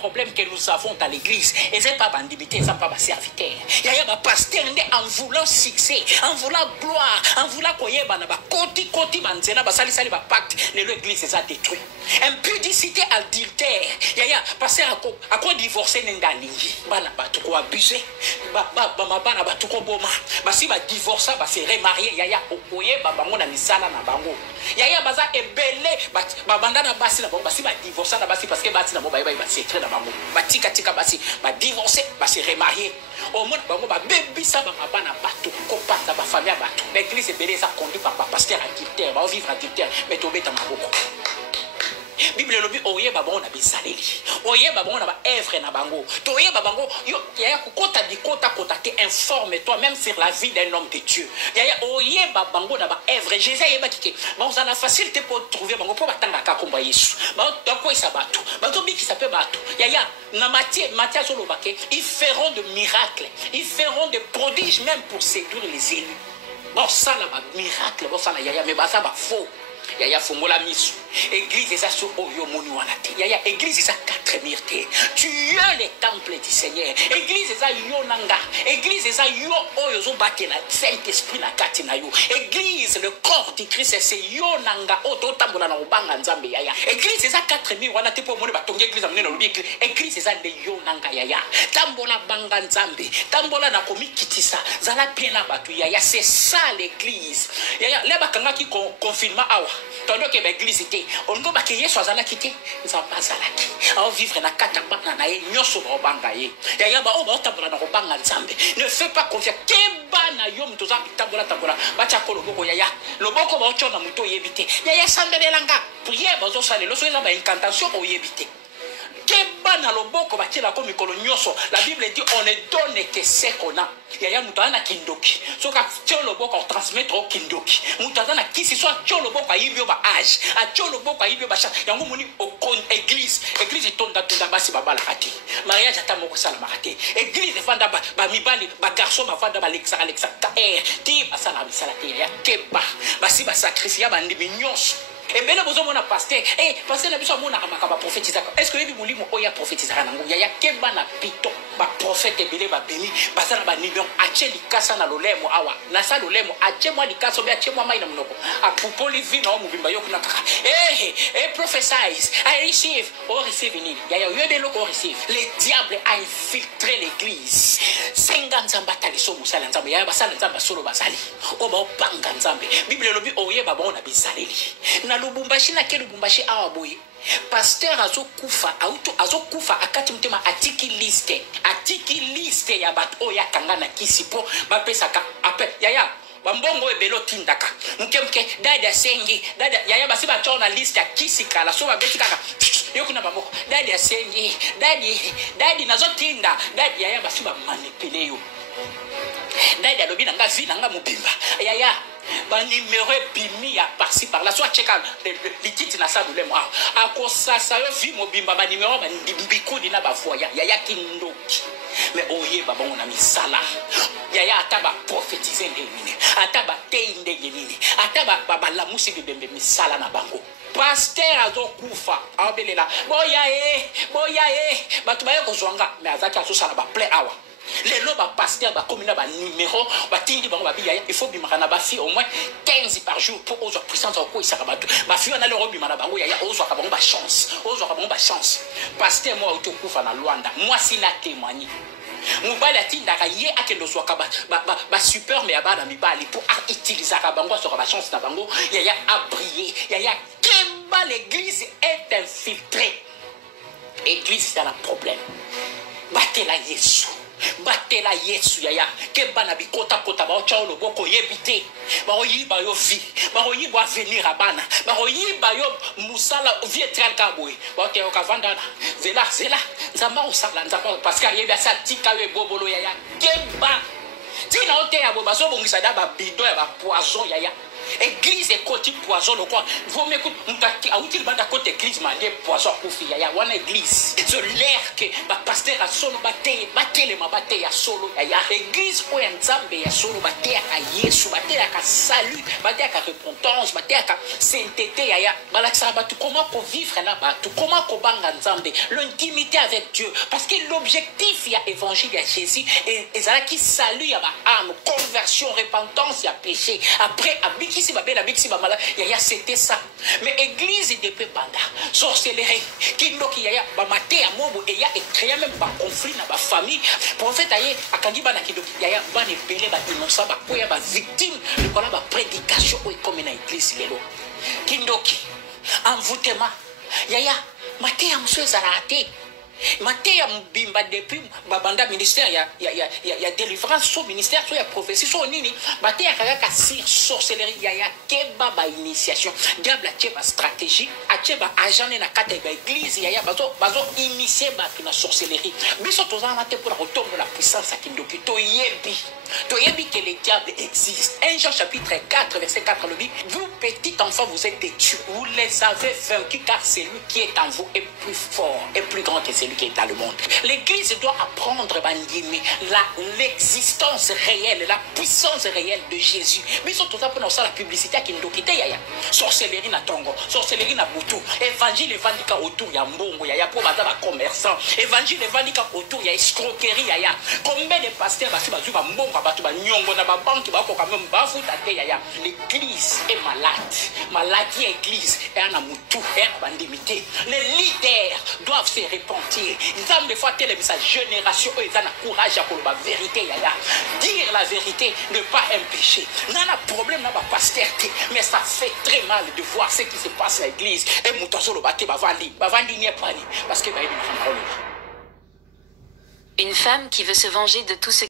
problème que nous avons dans l'église. Et c'est pas bandimité, c'est pas serviteur. Il y a un pasteur en voulant succès, en voulant gloire, en voulant qu'on y ait côté banzena, basali sali pacte, l'église est détruite. Impudicité, adultère. Il y a pasteur à quoi divorcer n'enda lingi, bana batuko abusé, bana batuko boma, basi ba divorcer, ba se remarier. Il y a okoye babango na misala na bango. Il y a baza ebele, babanda na basi na bango, basi ba divorcer na basi parce que basi na bango ba secret na bango, ba tika basi ba divorcer, ba se remarier. Au monde bango ba baby ça ba bana batu kopata ba famille batu. L'église est belée ça conduit par pasteur adultère, va vivre adultère, mais tomber dans ma boko. Bible lobi oye babon na bisaleli oye babon na ba œuvre na bango toye babango yo ya kota dikota kota te informe toi même sur la vie d'un homme de Dieu ya oye babango na ba œuvre Jésus yeba kike ba on a facilité pour trouver bango pour batanga ka komba Yesu ba ko isa batu ba to biki ça peut batu ya na Matthieu solo baké ils feront de miracles ils feront de prodiges même pour séduire les élus bon ça là ba miracle bon ça là ya mais ba ça ba faux Yaya Fongola Misu. Église est sur Oyo Monuanate. Yaya église est à 4 myrtes. Tu es le temple du Seigneur. Église est à Yonanga. Église est à Yo Oyo Batela. Saint-Esprit na Katina Yo. Église, le corps du Christ, c'est Yonanga. Oto Tambola na Obanga Nzambe Yaya. Église est à 4 myrtes. Wana te po moni batongi église amene no lobi. Église est à de Yonanga Yaya. Tambola Banga Nzambe. Tambola na komi kitisa. Zala piena batu Yaya. C'est ça l'église. Yaya, les bakanga qui confinement awa. Tandis que l'église était, on ne peut pas qu'il y ait soit à quitter, nous avons pas à la quitter. On vivre na katapana na ye, nyoso robanga ye. Yaya ba oba otabula na robanga nzambe. Ne fais pas confiance. Keba na yo mtoza tabula. Bacha ko loboko yaya. Loboko ba ocho na muto yebite. Yaya sambele langa. Prière bazo sale. Loso eza ba incantation o yebite. Keba na loboko bakila ko mikolo nyoso. La Bible dit on ne donne que ce qu'on a. Yaya mutana kindoki. Soka tio loboko transmettre au kindoki. Mutana kisi soit tio loboko ayibio ba âge. A tio loboko ayibio ba cha. Yango moni au église. Église tonda basi baba la kati. Mariage ata moko sala makate. Église fanda ba mibali ba garçon ba fanda ba Alexa ti basala misala te ya keba. Basi ba sacrifier ba ndimi nyonso. Et bien, vous avez un pasteur. Et pasteur, vous avez un prophète. Est-ce que vous avez un prophète? Il y a un piton. Un prophète est béni, béni. Parce que vous avez un kasa na lolemo awa. Na sa lolemo. Ache moi likaso be ache moi maina mnoko. A pupo livi na mubimba yoku na kaka. Prophesize. I receive. Or receive ni. Ya yebe loko receive. Le diable a infiltré l'église. Senga nzamba taliso musala nzamba. Ya basala nzamba solo basali. Oba opanga nzambe. Bible lobi oye baba ona bisaleli. Na Lubumbashi na ke Lubumbashi awa boye. Pasteur azokufa akati mtema atiki liste ya bat oya kangana kisipo bapesaka ape yaya bambongo ebelo tindaka mke dada sengi dada yaya basi ba chona liste ya kisikala so babeti kaka yokuna bamboko dada sengi dadi nazotinda dadi yaya basi ba manipule yo dadi alobi nanga vi nanga mubimba yaya ba numéro bimi ya par-ci par-là soit cheka lititi na sa dole moi akosasa yo vi mobimba ba numéro ba ndibikudi na ba voya yaya kindoki mais oye baba on a mis sala yaya ataba prophétiser ndeni ataba teinde nini ataba la musique bembe misala na bango pasteur azokufa abelela boya batu baye kozwanga mais azaki azosala ba play hour les lois pasteur ba commune ba numéro ba tindi bango ba biya il faut bimana ba fi au moins 15 par jour pour aux puissance au ko isaka batu ba fi on a le robimana bango ya ozo ka bango ba chance pasteur moi autokufa na Luanda moi sina témoigner mobali atindaka ye akendo swaka ba super mais abana mibali pour utiliser ka bango sur ba chance na bango ya a briller ya kemba l'église est infiltrée église c'est un problème batela Yesu yaya kemba na bikota kota ba ocha loboko yebite ba oyiba yo vi ba oyiba venir abana ba oyiba yo musala vietral kaboy ba te okavandana zela nzamba osala nzamba parce que yebi sa tika we bobolo yaya kemba tina ote ya boba so bongisa da ba bidon ya ba poison yaya église ekoti poison lokwa vome ko mutaki auti banda côté église mandé poison kufi ya wana église so l'air que ba pasteur a solo batele mabate ya solo ya église o nzambe ya solo bate ya Yesu bate ya salut bate ya repentance bate ya sainteté ya balakisa batu comment ko vivre na batu comment ko banga nzambe l'intimité avec Dieu parce que l'objectif ya évangile ya Jésus ezala qui salut ya ba âme conversion repentance ya péché après abikisi babela bikisi bamala ya c'était ça mais église de pe banda sorcellerie kindoki ya ba maté ya mobo et ya créer même ba conflit na ba famille prophète aye akangi bana kindoki ya bana belé ba innocent ba koya ba victime de kola ba prédication o comme na église lelo kindoki envoûtement ya maté ya mso ezalate maté ya mbimba depuis babanda ministère ya délivrance so ministère so ya prophétie so nini maté ya kaka sir sorcellerie ya keba ba initiation diable a tcheba stratégie a tcheba agent na kata ba église ya bazo initier ba na sorcellerie biso tozana maté pour retomber la puissance à kindoki to yebi que le diable existe. 1 Jean chapitre 4 verset 4 le dit vous petits enfants vous êtes têtus vous les avez vaincus car celui qui est en vous est plus fort et plus grand que celui qui est dans le monde. L'église doit apprendre l'existence réelle, la puissance réelle de Jésus. Mais surtout ça pour nous la publicité qui nous quitte yaya. Sorcellerie na tongo, sorcellerie na butu. Évangile évangile autour ya mbongo yaya pour battre commerçant. Évangile évangile autour ya escroquerie yaya. Combien de pasteurs basi bazu ba mbongo batu ba nyongo na ba banque ba ko quand même ba futa te yaya. L'église est malade. Maladie église et ana mutu et ana bandimité. Les leaders doivent se repentir. Des fois telle sa génération ils ont le courage pour la vérité yaya. Dire la vérité n'est pas un péché. Nana problème na ba pasteur mais ça fait très mal de voir ce qui se passe à l'église et mutazo le baté bavandi n'y pas parce que une femme qui veut se venger de tout ce